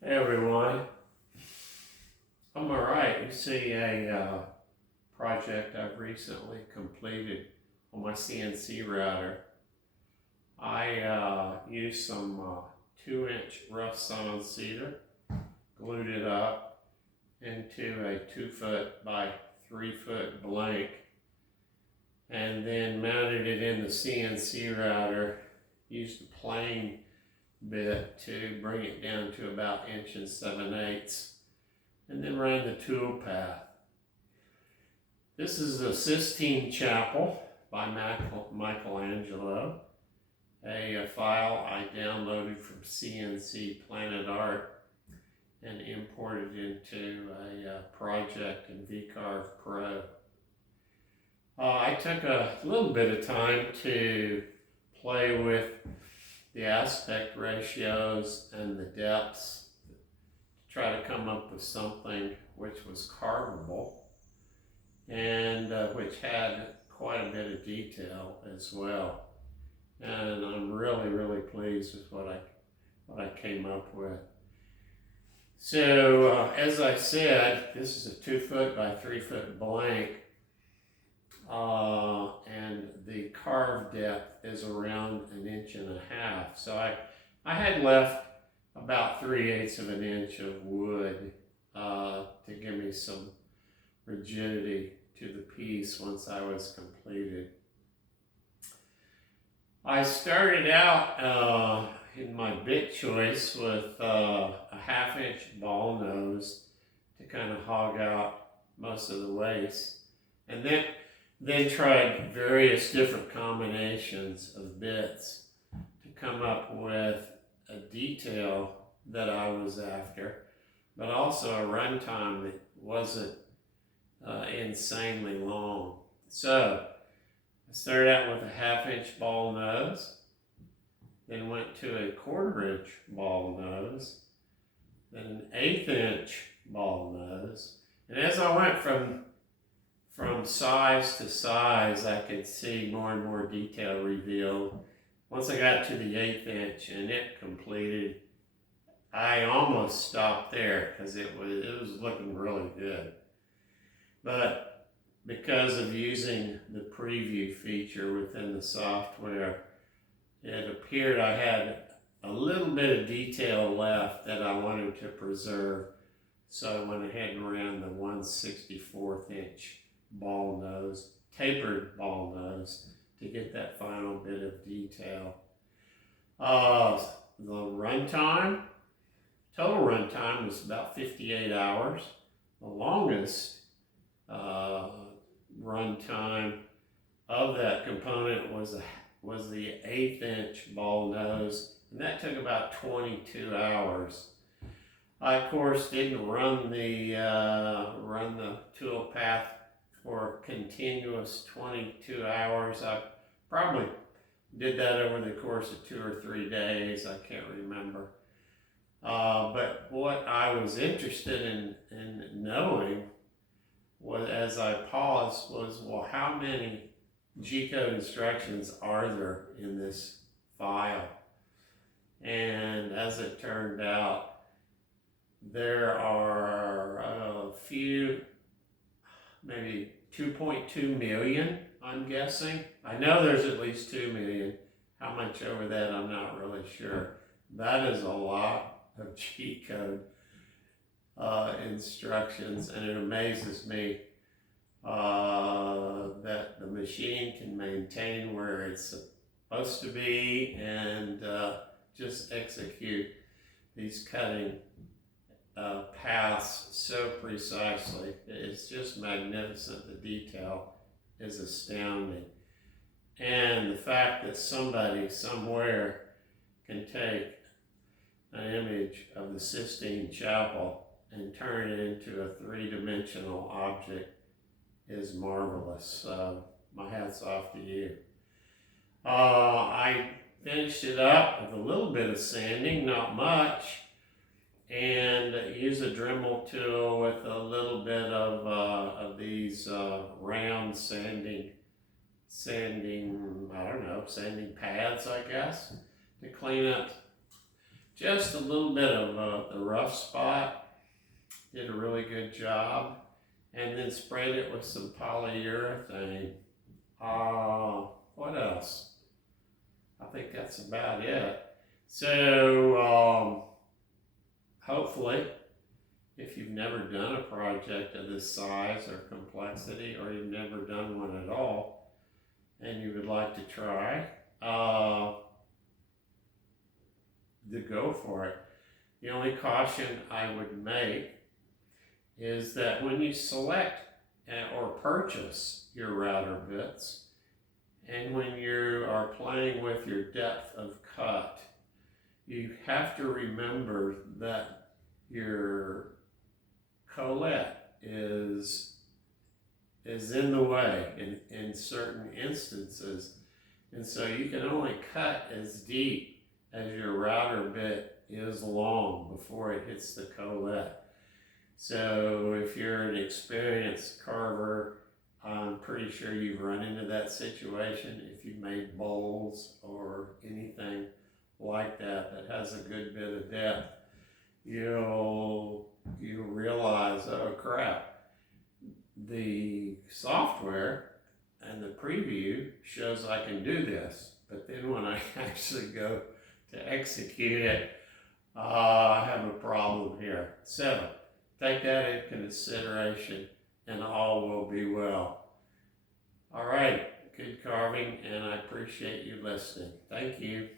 Hey everyone, I'm alright. You see a project I've recently completed on my CNC router. I used some 2-inch rough sawn cedar, glued it up into a 2-foot by 3-foot blank, and then mounted it in the CNC router. Used a plane bit to bring it down to about 1 7/8, and then ran the tool path. This is the Sistine Chapel by Michelangelo, a file I downloaded from CNC Planet Art and imported into a project in VCarve Pro. I took a little bit of time to play with the aspect ratios and the depths to try to come up with something which was carvable and which had quite a bit of detail as well. And I'm really pleased with what I came up with. So as I said, this is a 2-foot by 3-foot blank, and the carve depth is around 1.5 inches. So I had left about 3/8 of an inch of wood to give me some rigidity to the piece once I was completed. I started out in my bit choice with a 1/2 inch ball nose to kind of hog out most of the waste, and then tried various different combinations of bits to come up with a detail that I was after, but also a runtime that wasn't insanely long. So I started out with a 1/2 inch ball nose, then went to a 1/4 inch ball nose, then an 1/8 inch ball nose. And as I went from size to size, I could see more and more detail revealed. Once I got to the 1/8 inch and it completed, I almost stopped there because it was looking really good. But because of using the preview feature within the software, it appeared I had a little bit of detail left that I wanted to preserve. So I went ahead and ran the 1/64 inch ball nose, tapered ball nose, to get that final bit of detail. The total runtime was about 58 hours. The longest runtime of that component was the 1/8 inch ball nose, and that took about 22 hours. I, of course, didn't run the tool path for continuous 22 hours. I probably did that over the course of 2 or 3 days. I can't remember. But what I was interested in knowing was, as I paused, was, well, how many G-code instructions are there in this file? And as it turned out, there are a few, maybe 2.2 million, I'm guessing. I know there's at least 2 million. How much over that, I'm not really sure. That is a lot of G-code instructions, and it amazes me that the machine can maintain where it's supposed to be and just execute these cutting paths so precisely. It's just magnificent. The detail is astounding. And the fact that somebody somewhere can take an image of the Sistine Chapel and turn it into a 3-dimensional object is marvelous. So my hat's off to you. I finished it up with a little bit of sanding, not much, and use a Dremel tool with a little bit of these round sanding pads, I guess, to clean up just a little bit of the rough spot. Did a really good job. And then sprayed it with some polyurethane. What else? I think that's about it. So, hopefully, if you've never done a project of this size or complexity, or you've never done one at all, and you would like to try, to go for it. The only caution I would make is that when you select or purchase your router bits, and when you are playing with your depth of cut, you have to remember that your collet is in the way in certain instances. And so you can only cut as deep as your router bit is long before it hits the collet. So if you're an experienced carver, I'm pretty sure you've run into that situation. If you've made bowls or anything like that that has a good bit of depth, you'll realize, oh crap, the software and the preview shows I can do this, but then when I actually go to execute it, I have a problem here. So take that into consideration and all will be well. All right, good carving, and I appreciate you listening. Thank you.